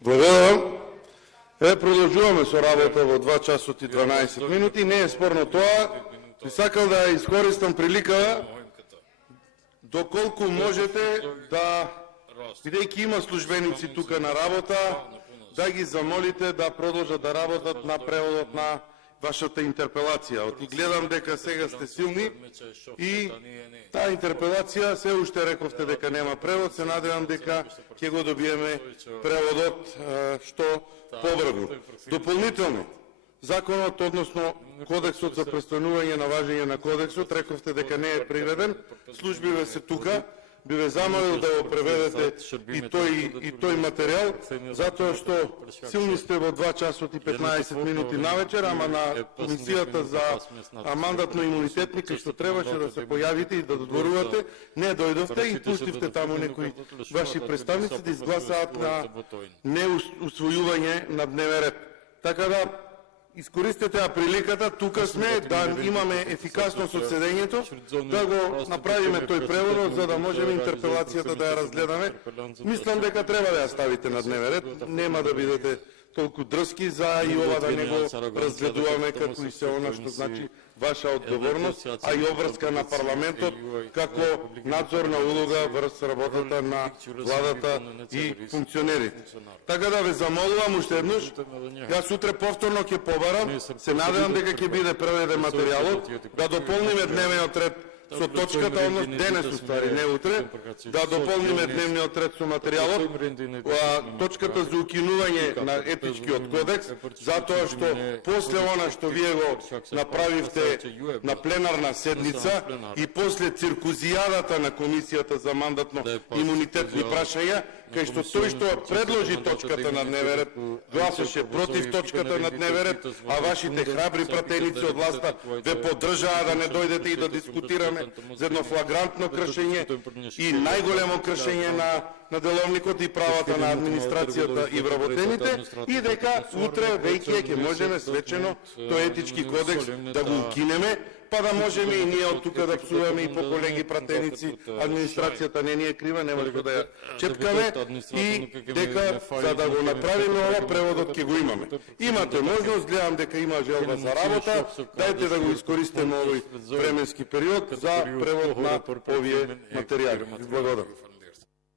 Благодарам. Продолжуваме со работа во 2 часот и 12 минути. Не е спорно тоа. Би сакал да искористам прилика доколку можете да, бидејќи има службеници тука на работа, да ги замолите да продолжат да работат на преводот на вашата интерпелација. Оти гледам дека сега сте силни и таа интерпелација се уште рековте дека нема превод, се надевам дека ќе го добиеме преводот што побрзо. Дополнително, законот, односно кодексот за престанување на важење на кодексот, рековте дека не е преведен, службиве се тука, би ве замолил да го преведете и тој материјал, затоа што силни сте во 2 часот и 15 минути навечер, ама на комисијата за мандатно-имунитетни, кај што требаше да се појавите и да додворувате, не дојдовте и пуштивте таму некои ваши представници да изгласаат на неусвојување на дневен ред. Така да, искористете приликата, тука сме, да имаме ефикасност од седењето, да го направиме тој превод, за да можеме интерпелацијата да ја разгледаме. Мислам дека треба да ја ставите на дневен ред, нема да бидете толку дрски за и ова да не го разгледуваме како и се она што значи ваша одговорност, а и обврска на парламентот како надзорна улога врз работата на владата и функционерите. Така да ве замолувам уште еднаш, јас утре повторно ќе побарам, се надевам дека ќе биде преведен материјалот, да дополниме дневниот ред со точката, односно денес уствари, не утре, да дополниме дневниот ред со материјалот, точката за укинување на етичкиот кодекс, затоа што после она што вие го направивте на пленарна седница и после циркузијадата на комисијата за мандатно-имунитетни прашања, кај што тој што предложи точката на дневен ред гласаше против точката на дневен ред, а вашите храбри пратеници од власта ве поддржаа да не дојдете и да дискутираме за едно флагрантно кршење и најголемо кршење на деловникот и правата на администрацијата и вработените, и дека утре веќе ќе можеме свечено тој етички кодекс да го укинеме, па да можеме и ние од тука да псуваме и по колеги пратеници, администрацијата не ни е крива, нема дека да ја чепкаме, и дека за да го направиме ова, преводот ќе го имаме. Имате можност, гледам дека има желба за работа, дајте да го искористиме овој временски период за превод на овие материјали. Благодарам.